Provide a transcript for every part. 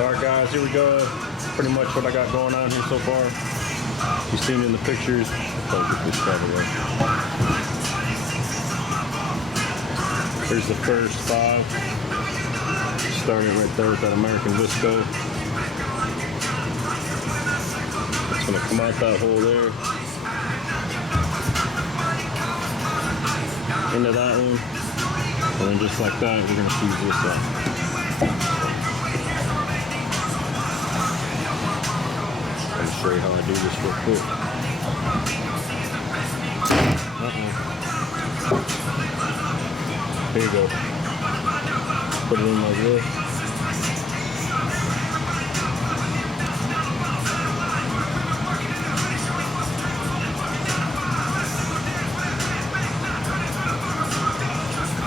Alright guys, here we go. Pretty much what I got going on here so far. You've seen in the pictures. I'll get this out of the way. Here's the first 5. Starting right there with that American Visco. It's going to come out that hole there. Into that one. And then just like that, we're going to fuse this up. Let me show you how I do this real quick. Here you go. Put it in like this.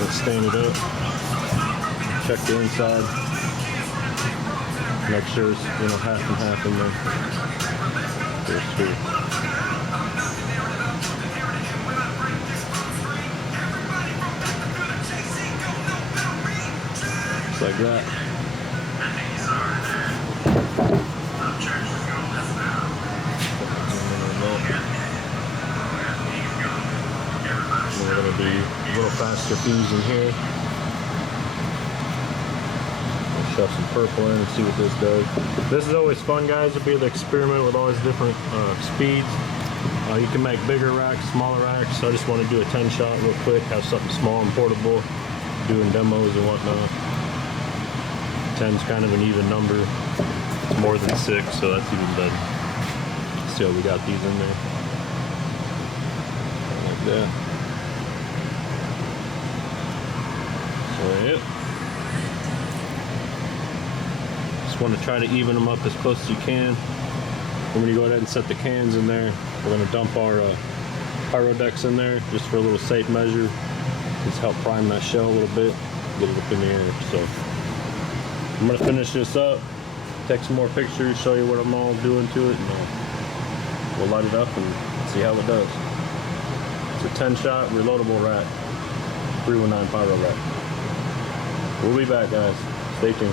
Let's stain it up. Check the inside. Make sure it's, you know, half and half in there. There's 2. Just like that. We're going to be a little faster fusing here. Shove some purple in and see what this does. This is always fun, guys, to be able to experiment with all these different speeds. You can make bigger racks, smaller racks. I just want to do a 10 shot real quick, have something small and portable, doing demos and whatnot. 10's kind of an even number. It's more than 6, so that's even better. See how we got these in there. Like that. So, yep. Want to try to even them up as close as you can. And when you go ahead and set the cans in there, we're going to dump our pyrotechnics in there just for a little safe measure. Just help prime that shell a little bit, get it up in the air. So I'm going to finish this up, take some more pictures, show you what I'm all doing to it, and we'll light it up and see how it does. It's a 10 shot reloadable rack, 319 pyro rack. We'll be back, guys. Stay tuned.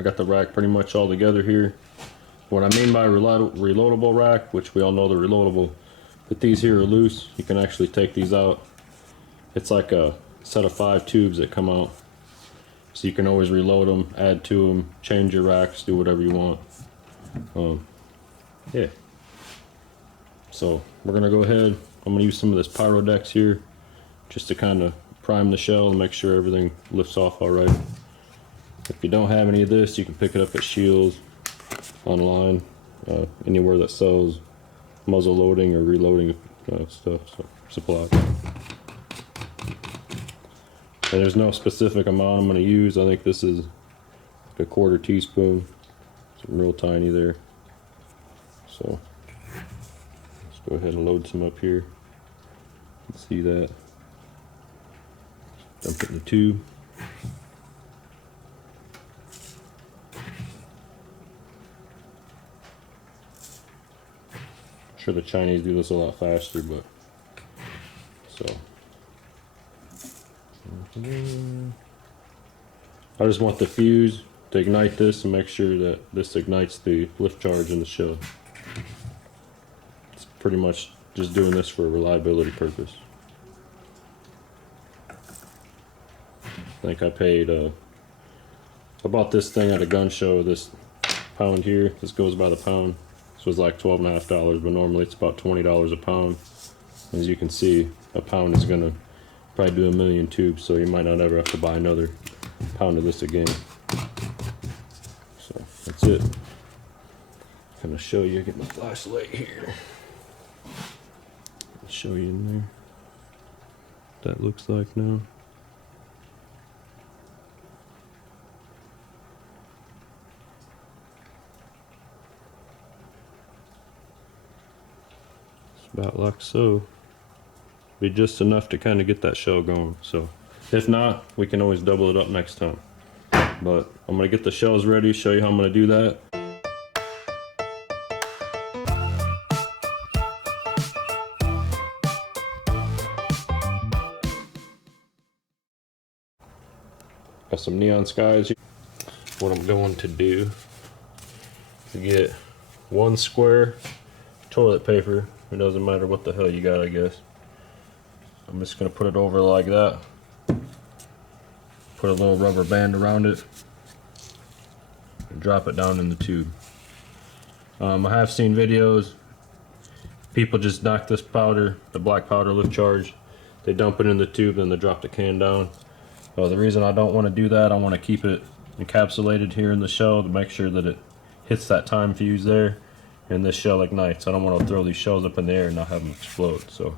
I got the rack pretty much all together here. What I mean by reloadable rack, which we all know they're reloadable, but these here are loose. You can actually take these out. It's like a set of 5 tubes that come out. So you can always reload them, add to them, change your racks, do whatever you want. Yeah. So we're gonna go ahead. I'm gonna use some of this pyrotechnics here just to kind of prime the shell and make sure everything lifts off all right. If you don't have any of this, you can pick it up at Shields, online, anywhere that sells muzzle loading or reloading stuff, so supplies. And there's no specific amount I'm going to use. I think this is like a 1/4 teaspoon. It's real tiny there. So let's go ahead and load some up here. Let's see that. Dump it in the tube. Sure the Chinese do this a lot faster, but so I just want the fuse to ignite this and make sure that this ignites the lift charge in the shell. It's pretty much just doing this for a reliability purpose. I think I paid, I bought this thing at a gun show, this pound here. This goes by the pound. This was like $12.50, but normally it's about $20 a pound. As you can see, a pound is gonna probably do 1,000,000 tubes, so you might not ever have to buy another pound of this again. So that's it. I'm gonna show you, get my flashlight here. I'll show you in there. What that looks like now. About like so. Be just enough to kind of get that shell going. So if not, we can always double it up next time. But I'm gonna get the shells ready, show you how I'm gonna do that. Got some neon skies. What I'm going to do is get 1 square toilet paper. It doesn't matter what the hell you got, I guess. I'm just gonna put it over like that. Put a little rubber band around it and drop it down in the tube. I have seen videos, people just knock this powder, the black powder lift charge, they dump it in the tube and they drop the can down. The reason I don't want to do that, I want to keep it encapsulated here in the shell to make sure that it hits that time fuse there and this shell ignites. I don't want to throw these shells up in the air and not have them explode. So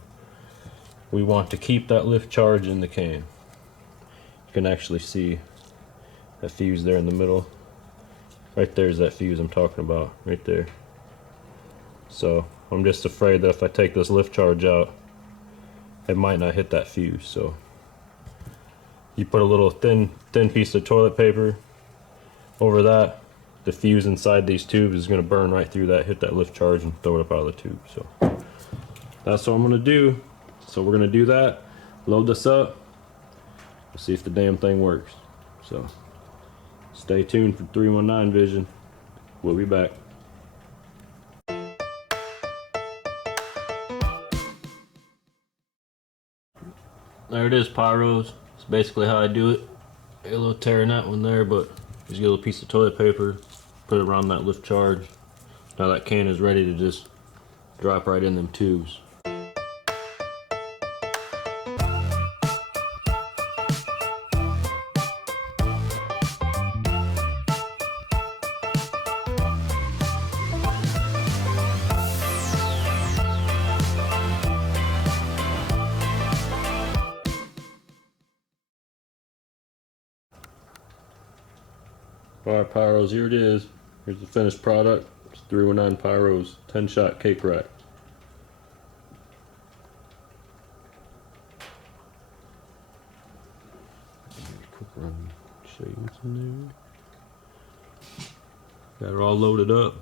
we want to keep that lift charge in the can. You can actually see that fuse there in the middle. Right there's that fuse I'm talking about, right there. So I'm just afraid that if I take this lift charge out, it might not hit that fuse. So you put a little thin piece of toilet paper over that. The fuse inside these tubes is going to burn right through that, hit that lift charge, and throw it up out of the tube. So that's what I'm going to do. So we're going to do that, load this up, we'll see if the damn thing works. So stay tuned for 319 Vision. We'll be back. There it is, pyros. It's basically how I do it. A little tear in that one there, but just get a little piece of toilet paper, put it around that lift charge. Now that can is ready to just drop right in them tubes. Alright pyros, here it is. Here's the finished product. It's 319 pyros 10-shot cake rack. Quick run, show you what's in there. Got it all loaded up.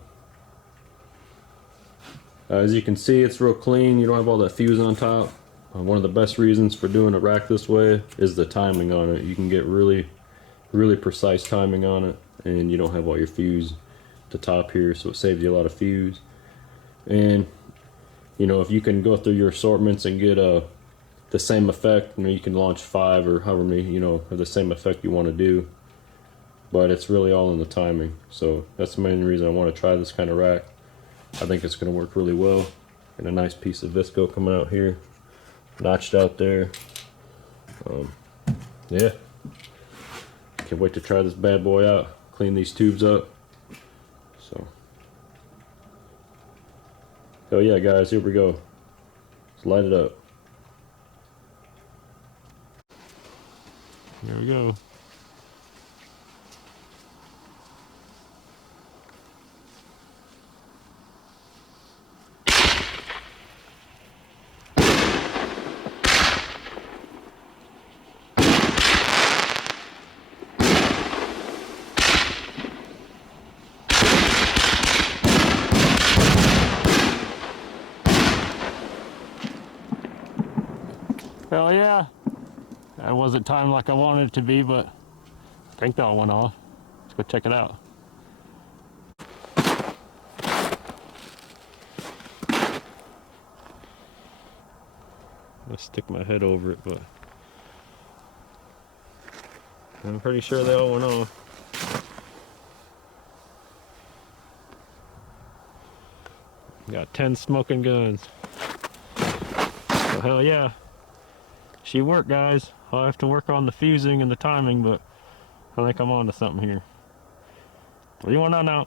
As you can see, it's real clean. You don't have all that fuse on top. One of the best reasons for doing a rack this way is the timing on it. You can get really precise timing on it, and you don't have all your fuse at the top here, so it saves you a lot of fuse. And you know, if you can go through your assortments and get the same effect, you know, you can launch 5 or however many, you know, of the same effect you want to do, but it's really all in the timing. So that's the main reason I want to try this kind of rack. I think it's going to work really well. And a nice piece of visco coming out here, notched out there. Yeah, can't wait to try this bad boy out, clean these tubes up. So hell yeah guys, here we go. Let's light it up. There we go. Hell yeah. That wasn't timed like I wanted it to be, but I think that one went off. Let's go check it out. I'm gonna stick my head over it, but I'm pretty sure they all went off. Got 10 smoking guns. So hell yeah. She worked, guys. I'll have to work on the fusing and the timing, but I think I'm on to something here. What do you want to know now?